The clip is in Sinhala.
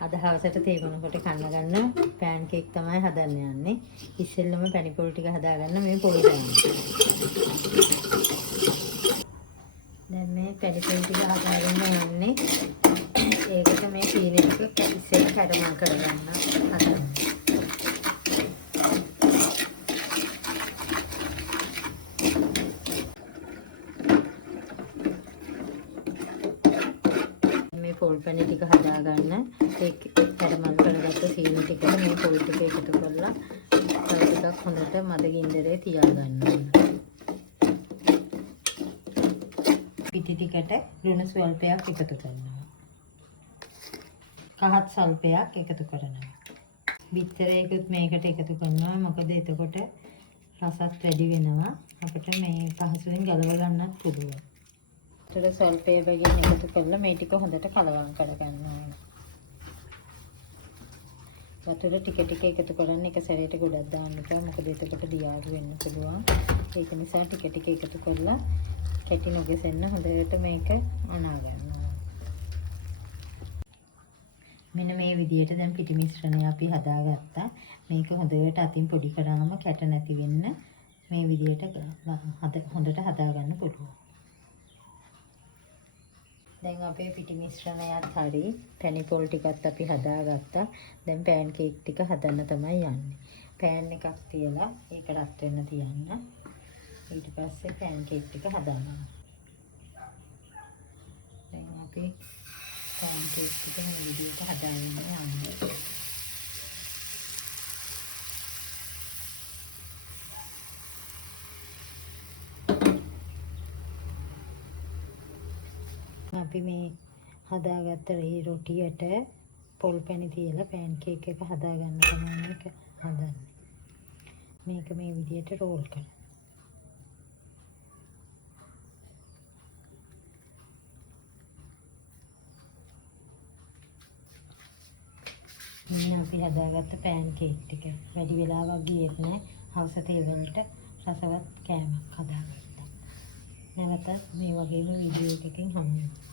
අද හවසට තේරුණකොට කන්න ගන්න පෑන් කේක් තමයි හදන්න යන්නේ. ඉස්සෙල්ලම පැණි පොල් ටික හදාගන්න මේ පොල් දාන්න. දැන් මේ පැණි පොල් ටික හදාගෙන යන්නේ. ඒකට මේ සීනි ටික ඉස්සෙල්ලා කැඩමල් කරගන්න හදන්න. පොල් පැණි ටික හදාගන්න ඒ කැරමල් කරගත්ත සීනි ටික මේ පොල් ටික එකතු කරලා තව ටිකක් හොඳට මද ගින්දරේ තියාගන්න. පිටි ටිකට ලුණු ස්වල්පයක් එකතු කරනවා. කහත් සල්පයක් එකතු කරනවා. බිත්තරයකුත් මේකට එකතු කරනවා. මොකද එතකොට රසත් වැඩි වෙනවා. අපිට මේ පහසුවෙන් ගලව ගන්නත් පුළුවන්. ඊට සල්පේ වගේ එකතු කරලා මේ ටික හොඳට කලවම් කරගන්න ඕන. වතුර ටික ටික එකතු කරන්න එක සැරේට ගොඩක් දාන්න එපා. මොකද එතකොට දියාරු වෙන්න පුළුවන්. ඒක නිසා ටික ටික එකතු කරලා කැටි නොගැසෙන්න හොඳට මේක අනා ගන්නවා. මෙන්න මේ විදිහට දැන් පිටි මිශ්‍රණය අපි හදාගත්තා. මේක හොඳට අතින් පොඩි කරාම කැට නැති වෙන්න මේ විදිහට හොඳට හදාගන්න පුළුවන්. දැන් අපේ පිටි මිශ්‍රණයත් හරි පැණි පොල් ටිකත් අපි හදාගත්තා. දැන් පෑන් කේක් ටික හදන්න තමයි යන්නේ. පෑන් එකක් තියලා ඒක රත් වෙන්න තියන්න. ඊට පස්සේ පෑන් කේක් ටික හදාගන්න. දැන් අපි පෑන් කේක් ටික මේ විදිහට හදාගෙන යන්නේ. අපි මේ හදාගත්ත රේ රොටියට පොල් පැණි තියලා පෑන් කේක් එක හදාගන්න තමයි මේක හදන්නේ. මේක මේ විදිහට රෝල් කරන්න. මේ අපි හදාගත්ත පෑන් කේක් ටික වැඩි වෙලාවක් ගියෙත් නැහැ. හවස තේ වලට රසවත් කෑමක් හදාගත්තා. නැවත මේ වගේම වීඩියෝ එකකින් හමු වෙමු.